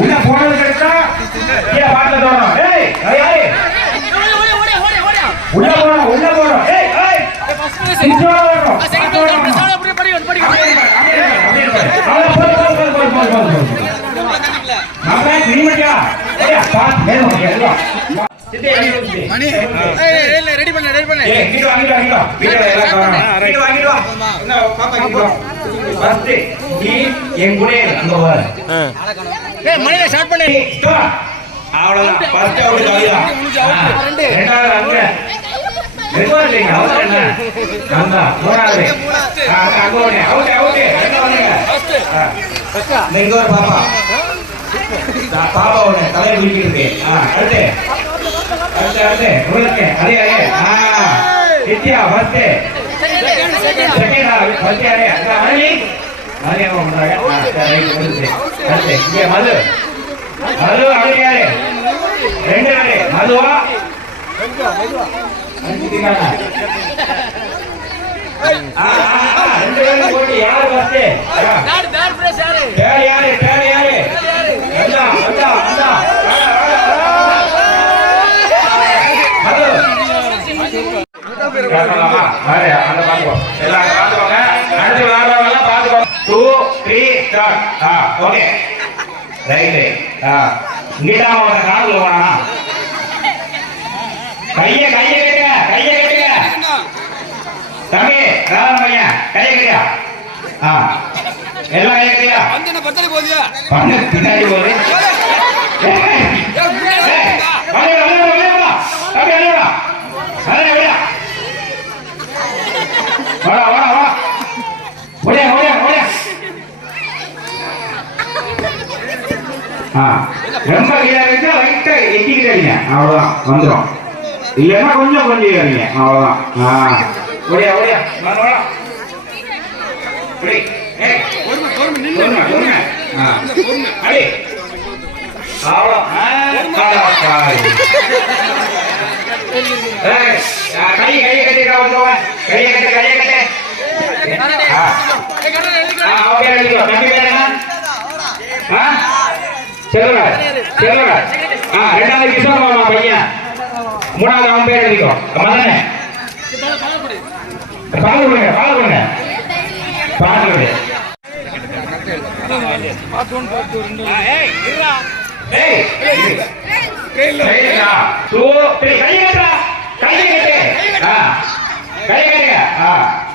உள்ள போனது கிடைச்சா பாட்டு தோணும். உள்ள போறோம் உள்ள போறோம். பாப்பா ஒண்ணு தலையை குளிக்கிறது. அடுத்து அடுத்து அடுத்து உங்களுக்கு அதே அதே நித்யா ஃபர்ஸ்ட் செகண்ட் ஃபர்ஸ்ட் யாரே மணி மரியாதை பண்றாங்க. அடுத்து இங்க மது மது அது யாரு ரெண்டு யாரு மதுவா ரெண்டு பேரும் போட்டி யாரு ஃபர்ஸ்ட் யாரு யாரு யாரு யாரு கைய கைய கட்டுங்க கைய கட்டுங்க தம்பி ராமய்யா கைய கட்டியா எல்லாம் கைய கட்டியா பண்ண பின்னாடி போகுது. ரொம்ப லைட்டா எட்டிக்கிட்டீங்க அவ்வளவுதான் வந்துடும். இல்லைன்னா கொஞ்சம் கொஞ்சம் ஏறிங்க அவ்வளவுதான். ஒடியா ஒடியா கை கை கட்டி கையை கட்டு கையை கட்டு செல்லுங்க செல்லுங்க. ரெண்டாவது கிஷோர் மாமா பையன், மூணாவது அவன் பேர் எழுதிக்கோ மதனே. பால் கொடுங்க பால் கொடுங்க பால் கொடுங்க.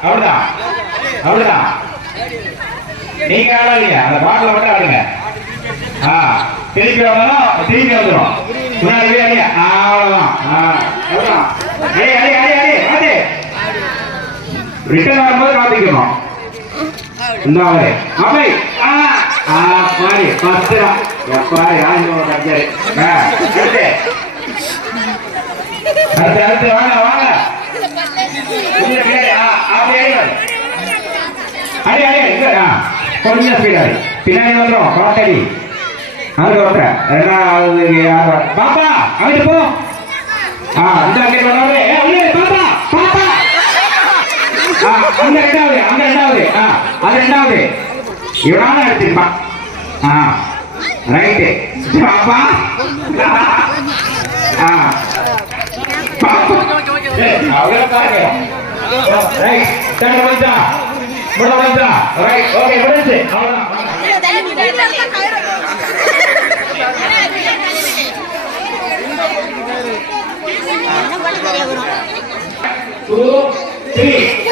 அவ்வளவுதான் அவ்வளவுதான். நீங்க ஆடாதீங்க, அந்த பாட்டில மட்டும் ஆடுங்க. திருப்பி வரணும் திருப்பி வந்துடும். முன்னாடி அவ்வளவுதான். ரிட்டர்ன் வரும்போது காத்திக்கணும். இந்த அவை மாதிரி பத்துலாம் எப்பா யாரு அடுத்து அடுத்து வாங்க வாங்க. அடி அடி கொஞ்சம் ஸ்பீடாடி பின்னாடி வந்துடும். கோட்டடி அது ஓட்டுற ரெண்டாவது பாப்பா அங்கிட்டு போ. அந்த பாப்பா பாப்பா அங்க ரெண்டாவது அங்க ரெண்டாவது அது ரெண்டாவது இவனால எடுத்துப்பான். ரைட்டு பாப்பா அவங்கள பாருங்க. ரைட் தண்ணி முடிஞ்சா முடிஞ்சா ரைட் ஓகே முடிஞ்சு அவ்வளவுதான். 2 3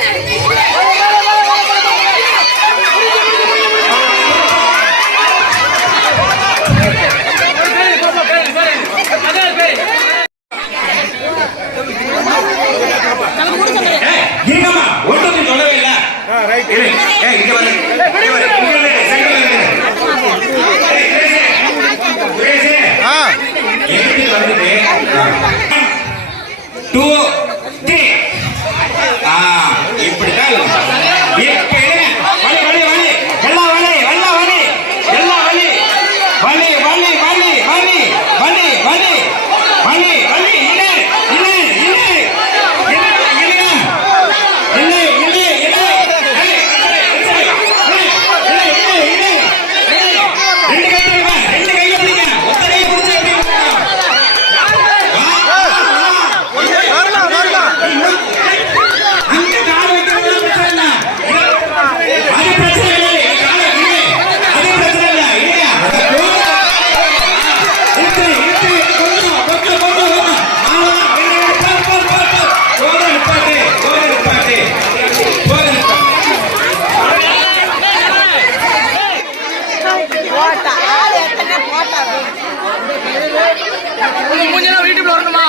வரணுமா?